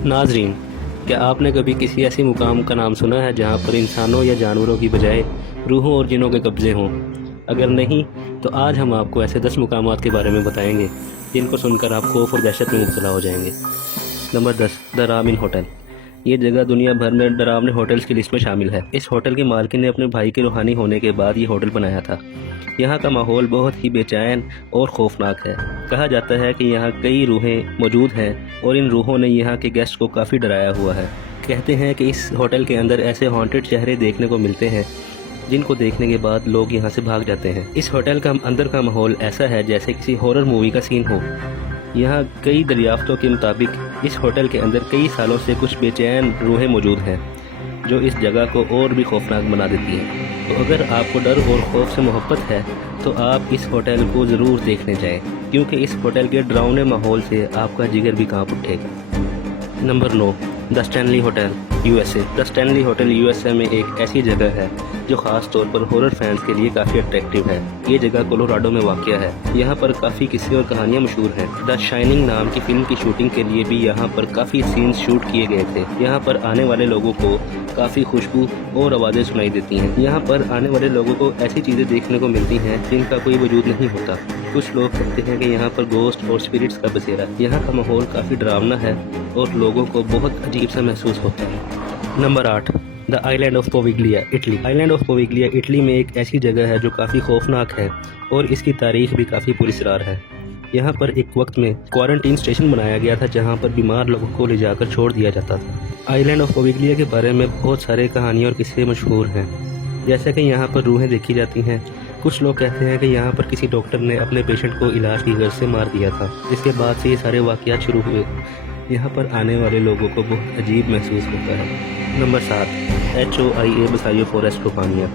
नाजरीन, क्या आपने कभी किसी ऐसी मुकाम का नाम सुना है जहाँ पर इंसानों या जानवरों की बजाय रूहों और जिनों के कब्जे हों? अगर नहीं, तो आज हम आपको ऐसे 10 मुकामात के बारे में बताएंगे जिनको सुनकर आप खौफ और दहशत में मुब्तला हो जाएंगे। Number 10, the ramen hotel. ये जगह दुनिया भर में डरावने होटल्स की लिस्ट में शामिल है। इस होटल के मालिक ने अपने भाई के रूहानी होने के बाद ये होटल बनाया था। यहाँ का माहौल बहुत ही बेचैन और खौफनाक है। कहा जाता है कि यहाँ कई रूहें मौजूद हैं और इन रूहों ने यहाँ के गेस्ट को काफ़ी डराया हुआ है। कहते हैं कि इस होटल के अंदर ऐसे हॉन्टेड चेहरे देखने को मिलते हैं जिनको देखने के बाद लोग यहाँ से भाग जाते हैं। इस होटल का अंदर का माहौल ऐसा है जैसे किसी हॉरर मूवी का सीन हो। यहाँ कई दरियाफ्तों के मुताबिक इस होटल के अंदर कई सालों से कुछ बेचैन रूहें मौजूद हैं जो इस जगह को और भी खौफनाक बना देती हैं। तो अगर आपको डर और खौफ से मोहब्बत है तो आप इस होटल को ज़रूर देखने जाएं, क्योंकि इस होटल के डरावने माहौल से आपका जिगर भी कांप उठेगा। Number 9, the Stanley hotel, USA. The Stanley hotel USA में एक ऐसी जगह है जो ख़ास तौर पर हॉरर फैंस के लिए काफ़ी अट्रैक्टिव है। ये जगह कोलोराडो में वाक़या है। यहाँ पर काफ़ी किस्से और कहानियाँ मशहूर हैं। द शाइनिंग नाम की फ़िल्म की शूटिंग के लिए भी यहाँ पर काफ़ी सीन्स शूट किए गए थे। यहाँ पर आने वाले लोगों को काफ़ी खुशबू और आवाज़ें सुनाई देती हैं। यहाँ पर आने वाले लोगों को ऐसी चीज़ें देखने को मिलती हैं जिनका कोई वजूद नहीं होता। कुछ लोग कहते हैं कि यहाँ पर गोस्ट और स्पिरिट्स का बसेरा। यहाँ का माहौल काफ़ी डरावना है और लोगों को बहुत अजीब सा महसूस होता है। Number 8, the island of Poveglia, Italy. Island of Poveglia Italy में एक ऐसी जगह है जो काफ़ी खौफनाक है और इसकी तारीख भी काफ़ी पुरस्कार है। यहाँ पर एक वक्त में क्वारंटीन स्टेशन बनाया गया था जहाँ पर बीमार लोगों को ले जाकर छोड़ दिया जाता था। आइलैंड ऑफ पोविग्लिया के बारे में बहुत सारे कहानियाँ और किस्से मशहूर हैं, जैसे कि यहाँ पर रूहें देखी जाती हैं। कुछ लोग कहते हैं कि यहाँ पर किसी डॉक्टर ने अपने पेशेंट को इलाज की गर्ज से मार दिया था, जिसके बाद से ये सारे वाक़यात शुरू हुए। यहाँ पर आने वाले लोगों को बहुत अजीब महसूस होता है। Number 7, HOIA Baciu forest, Romania.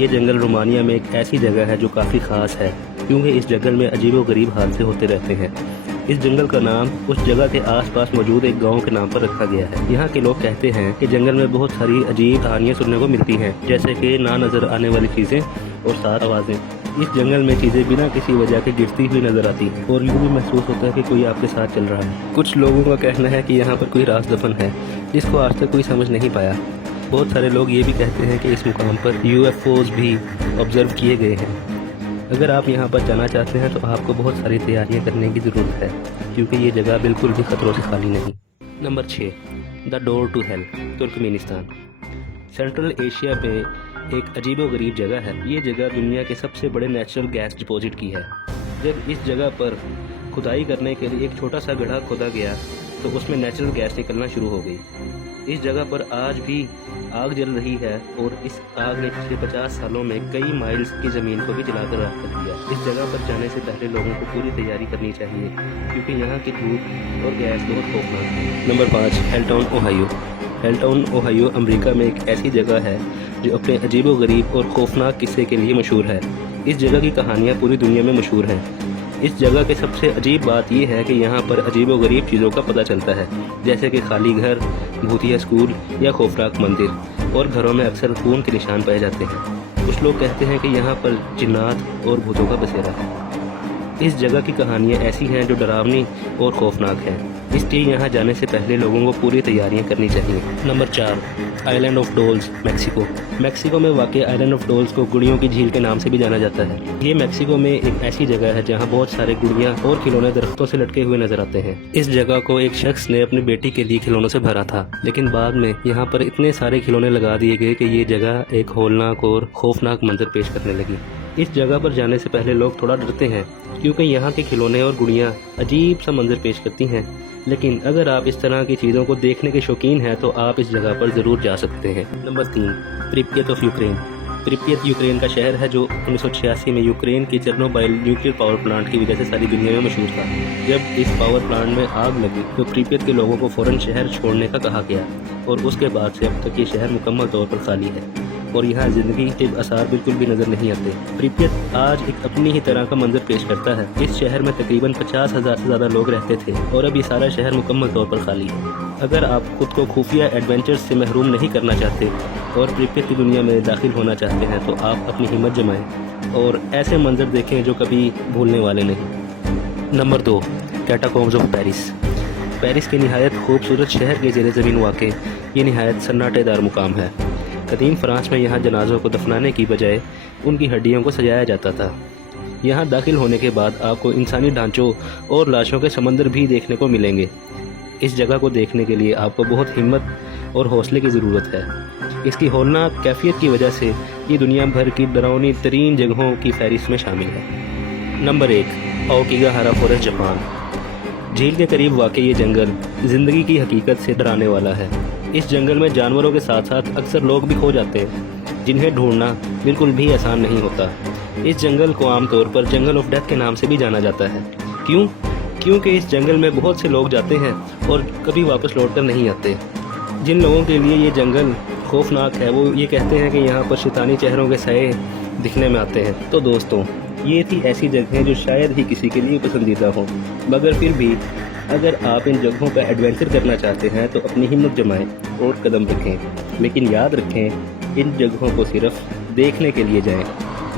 ये जंगल रोमानिया में एक ऐसी जगह है जो काफ़ी ख़ास है, क्योंकि इस जंगल में अजीबोगरीब हादसे होते रहते हैं। इस जंगल का नाम उस जगह के आसपास मौजूद एक गांव के नाम पर रखा गया है। यहाँ के लोग कहते हैं कि जंगल में बहुत सारी अजीब कहानियाँ सुनने को मिलती हैं, जैसे कि ना नज़र आने वाली चीज़ें और 7 आवाज़ें। इस जंगल में चीज़ें बिना किसी वजह के गिरती हुई नजर आती हैं और यूँ भी महसूस होता है कि कोई आपके साथ चल रहा है। कुछ लोगों का कहना है कि यहाँ पर कोई राज दफन है जिसको आज तक कोई समझ नहीं पाया। बहुत सारे लोग ये भी कहते हैं कि इस मुकाम पर UFOs भी ऑब्जर्व किए गए हैं। अगर आप यहाँ पर जाना चाहते हैं तो आपको बहुत सारी तैयारियाँ करने की ज़रूरत है, क्योंकि ये जगह बिल्कुल भी खतरों से खाली नहीं। Number 6, the door to hell, Turkmenistan. Central Asia में एक अजीबोगरीब जगह है। ये जगह दुनिया के सबसे बड़े नेचुरल गैस डिपॉजिट की है। जब इस जगह पर खुदाई करने के लिए एक छोटा सा गड्ढा खोदा गया तो उसमें नेचुरल गैस निकलना शुरू हो गई। इस जगह पर आज भी आग जल रही है और इस आग ने पिछले 50 सालों में कई माइल्स की ज़मीन को भी जलाकर राख कर दिया। इस जगह पर जाने से पहले लोगों को पूरी तैयारी करनी चाहिए, क्योंकि यहाँ की धूप और गैस बहुत खौफनाक है। Number 5, Helltown, Ohio. Helltown, Ohio America में एक ऐसी जगह है जो अपने अजीबोगरीब और खौफनाक किस्से के लिए मशहूर है। इस जगह की कहानियाँ पूरी दुनिया में मशहूर हैं। इस जगह की सबसे अजीब बात यह है कि यहाँ पर अजीबोगरीब चीज़ों का पता चलता है, जैसे कि खाली घर, भूतिया स्कूल या खौफनाक मंदिर, और घरों में अक्सर खून के निशान पाए जाते हैं। कुछ लोग कहते हैं कि यहाँ पर जिन्नात और भूतों का बसेरा है। इस जगह की कहानियाँ ऐसी हैं जो डरावनी और खौफनाक हैं, इसलिए यहाँ जाने से पहले लोगों को पूरी तैयारियाँ करनी चाहिए। Number 4, island of dolls, Mexico. Mexico में वाक़ आइलैंड ऑफ डॉल्स को गुड़ियों की झील के नाम से भी जाना जाता है। ये मैक्सिको में एक ऐसी जगह है जहाँ बहुत सारे गुड़ियाँ और खिलौने दरख्तों से लटके हुए नजर आते हैं। इस जगह को एक शख्स ने अपनी बेटी के लिए खिलौनों से भरा था, लेकिन बाद में यहाँ पर इतने सारे खिलौने लगा दिए गए कि ये जगह एक होलनाक और खौफनाक मंजर पेश करने लगी। इस जगह पर जाने से पहले लोग थोड़ा डरते हैं, क्योंकि यहाँ के खिलौने और गुड़ियाँ अजीब सा मंजर पेश करती हैं। लेकिन अगर आप इस तरह की चीज़ों को देखने के शौकीन हैं तो आप इस जगह पर ज़रूर जा सकते हैं। Number 3, Pripyat of Ukraine. Pripyat Ukraine का शहर है जो 1986 में यूक्रेन की चेर्नोबाइल न्यूक्लियर पावर प्लांट की वजह से सारी दुनिया में मशहूर था। जब इस पावर प्लांट में आग लगी तो प्रिपियत के लोगों को फ़ौरन शहर छोड़ने का कहा गया और उसके बाद से अब तक ये शहर मुकम्मल तौर पर खाली है और यहाँ ज़िंदगी के आसार बिल्कुल भी नज़र नहीं आते। प्रिपियत आज एक अपनी ही तरह का मंजर पेश करता है। इस शहर में तकरीबन 50,000 से ज़्यादा लोग रहते थे और अब ये सारा शहर मुकम्मल तौर पर खाली है। अगर आप खुद को खुफिया एडवेंचर्स से महरूम नहीं करना चाहते और प्रिपियत की दुनिया में दाखिल होना चाहते हैं तो आप अपनी हिम्मत जमाएं और ऐसे मंजर देखें जो कभी भूलने वाले नहीं। Number 2, catacombs of Paris. Paris के नहायत खूबसूरत शहर के ज़ेर ज़मीन वाक़ ये नहायत सन्नाटेदार मुकाम है। कदीम फ्रांस में यहाँ जनाज़ों को दफनाने की बजाय उनकी हड्डियों को सजाया जाता था। यहाँ दाखिल होने के बाद आपको इंसानी ढांचों और लाशों के समंदर भी देखने को मिलेंगे। इस जगह को देखने के लिए आपको बहुत हिम्मत और हौसले की ज़रूरत है। इसकी हौलनाक कैफियत की वजह से ये दुनिया भर की डरावनी तरीन जगहों की फहरिस्त में शामिल है। Number 1, Aokigahara forest, Japan. झील के करीब वाक़ ये जंगल ज़िंदगी की हकीकत से डराने वाला है। इस जंगल में जानवरों के साथ साथ अक्सर लोग भी खो जाते हैं, जिन्हें ढूंढना बिल्कुल भी आसान नहीं होता। इस जंगल को आमतौर पर जंगल ऑफ डेथ के नाम से भी जाना जाता है। क्यों? क्योंकि इस जंगल में बहुत से लोग जाते हैं और कभी वापस लौटकर नहीं आते। जिन लोगों के लिए ये जंगल खौफनाक है वो ये कहते हैं कि यहाँ पर शैतानी चेहरों के साए दिखने में आते हैं। तो दोस्तों, ये थी ऐसी जगहें जो शायद ही किसी के लिए पसंदीदा हो, मगर फिर भी अगर आप इन जगहों पर एडवेंचर करना चाहते हैं तो अपनी हिम्मत जमाएं और कदम रखें। लेकिन याद रखें, इन जगहों को सिर्फ देखने के लिए जाएं,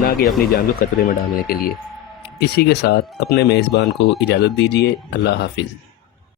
ना कि अपनी जान को खतरे में डालने के लिए। इसी के साथ अपने मेज़बान को इजाज़त दीजिए। अल्लाह हाफिज़।